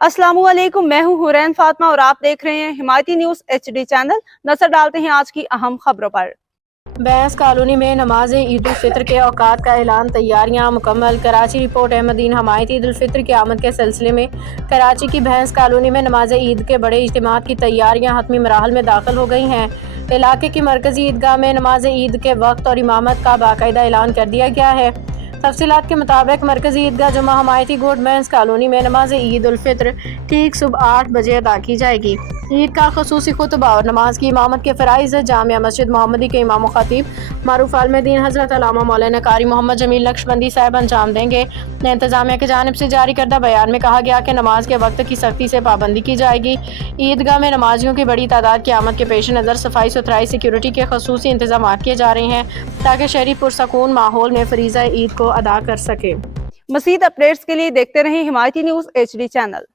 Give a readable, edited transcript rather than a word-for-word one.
अस्सलामुअलैकुम, मैं हूं हुरैन फातिमा और आप देख रहे हैं हिमायती न्यूज HD चैनल। नजर डालते हैं आज की अहम खबरों पर। बैंस कॉलोनी में नमाज ईद उल फितर के औकात का ऐलान, तैयारियां मुकम्मल। कराची रिपोर्ट अहमदीन। हमायती ईद उल फितर की आमद के सिलसिले में कराची की बैंस कॉलोनी में नमाज ईद के बड़े इज्तिमात की तैयारियां हतमी मराहल में दाखिल हो गई हैं। इलाके की मरकजी ईदगाह में नमाज ईद के वक्त और इमामत का बाकायदा ऐलान कर दिया गया है। तफसीलात के मुताबिक मरकजी ईदगाह जुमा हमायती गोड बैंस कॉलोनी में नमाज ईद उल फितर ठीक सुबह 8 बजे अदा की जाएगी। ईद का खसूसी खुतबा और नमाज की इमामत के फ़राइज़ जामिया मस्जिद मोहम्मदी के इमाम खतीब मारूफ आलमदीन हज़रत अल्लामा मौलाना कारी मोहम्मद जमील नक्शबंदी साहब अंजाम देंगे। इंतज़ामिया की जानिब से जारी करदा बयान में कहा गया कि नमाज के वक्त की सख्ती से पाबंदी की जाएगी। ईदगाह में नमाजियों की बड़ी तादाद की आमद के पेश नज़र सफाई सुथराई सिक्योरिटी के खसूसी इंतजाम किए जा रहे हैं ताकि शहरी पुरसकून माहौल में फरीज़ा ईद को अदा कर सके। मज़ीद अपडेट्स के लिए देखते रहें हिमायती न्यूज HD चैनल।